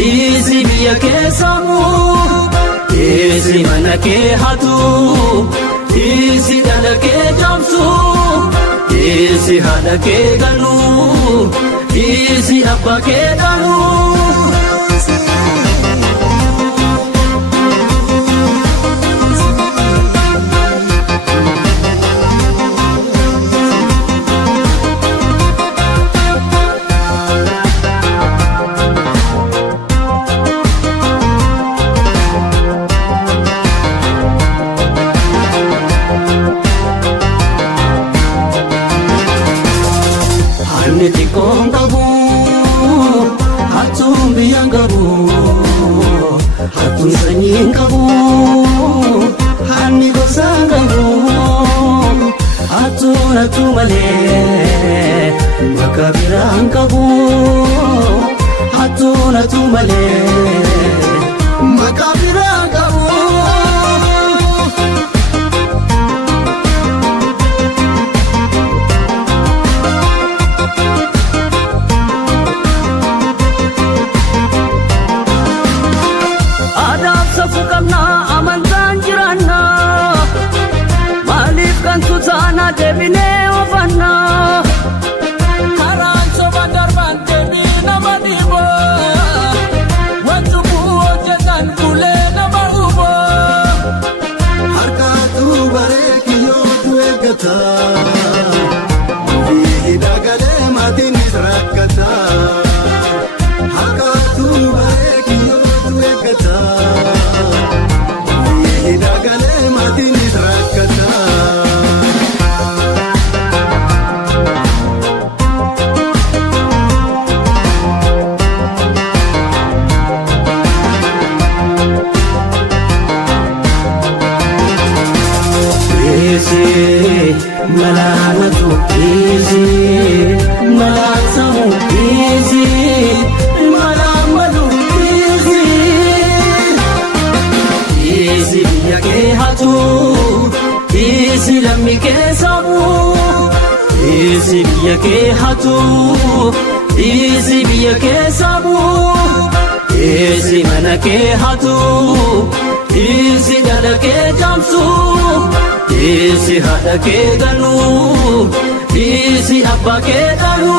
Dhiisi biyya keessamu dhiisi mana kee hatu dhiisi dhala kee cabsu dhiisi haadha kee galu dhiisi abbaa kee dhalu. Atu malee bakka biraan qabu atu malee bakka biraan qabu. Adaab safuu qabnaa amantaan jiraannaa maaliif kan tuutaana deebinee. Karaan soba darban deebii nama dhibo wanti hojjetan fuulee nama hubo. Harkaatu bareeki yootu eeggata biyyi dagalee maatiinis rakkata. Harkaatu bareeki yootu eeggata biyyi dagalee maatiinis rakkata. Malaanatu dhiisi malaansamu dhiisi malaamadu dhiisi dhiisi biyya kee hatu dhiisi lammii kee samu dhiisi biyya kee hatu dhiisi biyya kee samu dhiisi mana kee hatu dhiisi dhala kee cabsu. Dhiisi haadha kee galu dhiisi abbaa kee dhalu.